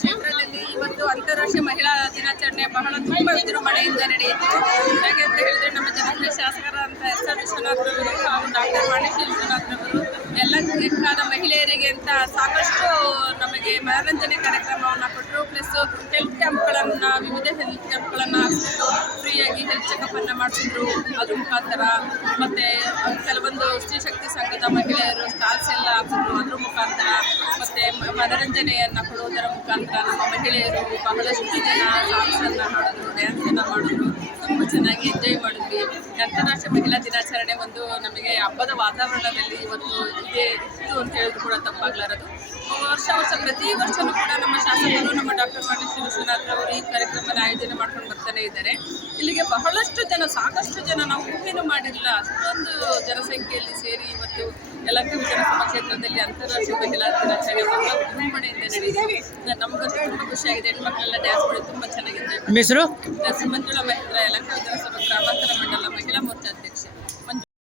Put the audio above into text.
ಕ್ಷೇತ್ರದಲ್ಲಿ ಇವತ್ತು ಅಂತಾರಾಷ್ಟ್ರೀಯ ಮಹಿಳಾ ದಿನಾಚರಣೆ ಬಹಳ ತುಂಬ ವಿಜೃಂಭಣೆಯಿಂದ ನಡೆಯಿತು. ಯಾಕೆ ಅಂತ ಹೇಳಿದ್ರೆ ನಮ್ಮ ಜನಪ್ರಿಯ ಶಾಸಕರಾದಂಥ ಎಸ್.ಆರ್. ವಿಶ್ವನಾಥ್ರವರು ಹಾಗೂ ಡಾಕ್ಟರ್ ವಾಣಿಶ್ರೀ ವಿಶ್ವನಾಥ್ರವರು ಎಲ್ಲ ಬೇಕಾದ ಮಹಿಳೆಯರಿಗೆ ಅಂತ ಸಾಕಷ್ಟು ನಮಗೆ ಮನರಂಜನೆ ಕಾರ್ಯಕ್ರಮವನ್ನು ಕೊಟ್ಟರು. ಪ್ಲಸ್ ಹೆಲ್ತ್ ಕ್ಯಾಂಪ್ಗಳನ್ನು, ವಿವಿಧ ಹೆಲ್ತ್ ಕ್ಯಾಂಪ್ಗಳನ್ನು ಹಾಕಿಬಿಟ್ಟು ಫ್ರೀಯಾಗಿ ಹೆಲ್ತ್ ಚೆಕಪ್ಪನ್ನು ಮಾಡಿಸಿದ್ರು. ಅದ್ರ ಮುಖಾಂತರ ಮತ್ತು ಕೆಲವೊಂದು ಸ್ತ್ರೀಶಕ್ತಿ ಸಂಘದ ಮಹಿಳೆಯರು ಸ್ಟಾಲ್ಸ್ ಎಲ್ಲ ಹಾಕಿದ್ರು. ಅದ್ರ ಮುಖಾಂತರ ಮತ್ತು ಮನರಂಜನೆಯನ್ನು ಕೊಡುವುದರ ಮುಖಾಂತರ ನಮ್ಮ ಮಹಿಳೆಯರು ಬಹಳಷ್ಟು ಜನ ಸಾಂಗ್ಸನ್ನು ಹಾಡಿದ್ರು, ಡ್ಯಾನ್ಸನ್ನು ಮಾಡಿದ್ರು. ತುಂಬ ಚೆನ್ನಾಗಿ ಎಂಜಾಯ್ ಮಾಡಿದ್ವಿ. ಅಂತಾರಾಷ್ಟ್ರೀಯ ಮಹಿಳಾ ದಿನಾಚರಣೆ ಒಂದು ನಮಗೆ ಹಬ್ಬದ ವಾತಾವರಣದಲ್ಲಿ ಇವತ್ತು ಇತ್ತು ಅಂತ ಹೇಳಿದ್ರು ಕೂಡ ತಪ್ಪಾಗಲಾರದು. ವರ್ಷ ಪ್ರತಿ ವರ್ಷವೂ ಕೂಡ ನಮ್ಮ ಶಾಸಕರು, ನಮ್ಮ ಡಾಕ್ಟರ್ ವಾಣಿಶ್ರೀ ವಿಶ್ವನಾಥ್ರವರು ಈ ಕಾರ್ಯಕ್ರಮನ ಆಯೋಜನೆ ಮಾಡ್ಕೊಂಡು ಬರ್ತಾನೆ ಇದ್ದಾರೆ. ಇಲ್ಲಿಗೆ ಬಹಳಷ್ಟು ಜನ, ಸಾಕಷ್ಟು ಜನ, ನಾವು ಊಹೆನೂ ಮಾಡಿರಲಿಲ್ಲ ಅಷ್ಟೊಂದು ಜನಸಂಖ್ಯೆಯಲ್ಲಿ ಸೇರಿ ಇವತ್ತು ಯಲಹಂಕ ವಿಧಾನಸಭಾ ಕ್ಷೇತ್ರದಲ್ಲಿ ಅಂತಾರಾಷ್ಟ್ರೀಯ ಮಹಿಳಾ ದಿನಾಚರಣೆ ಬಹಳ ವಿಜೃಂಭಣೆಯಿಂದ ನಡೆಯಿತು. ನಮಗಂತೂ ತುಂಬ ಖುಷಿಯಾಗಿದೆ. ಹೆಣ್ಮಕ್ಳೆಲ್ಲ ಡ್ಯಾನ್ಸ್ ಮಾಡಿ ತುಂಬ ಚೆನ್ನಾಗಿದೆ. ಹೆಸರು ಮಂಜುಳಾ ಮಹೇಂದ್ರ, ಯಲಹಂಕ ವಿಧಾನಸಭಾ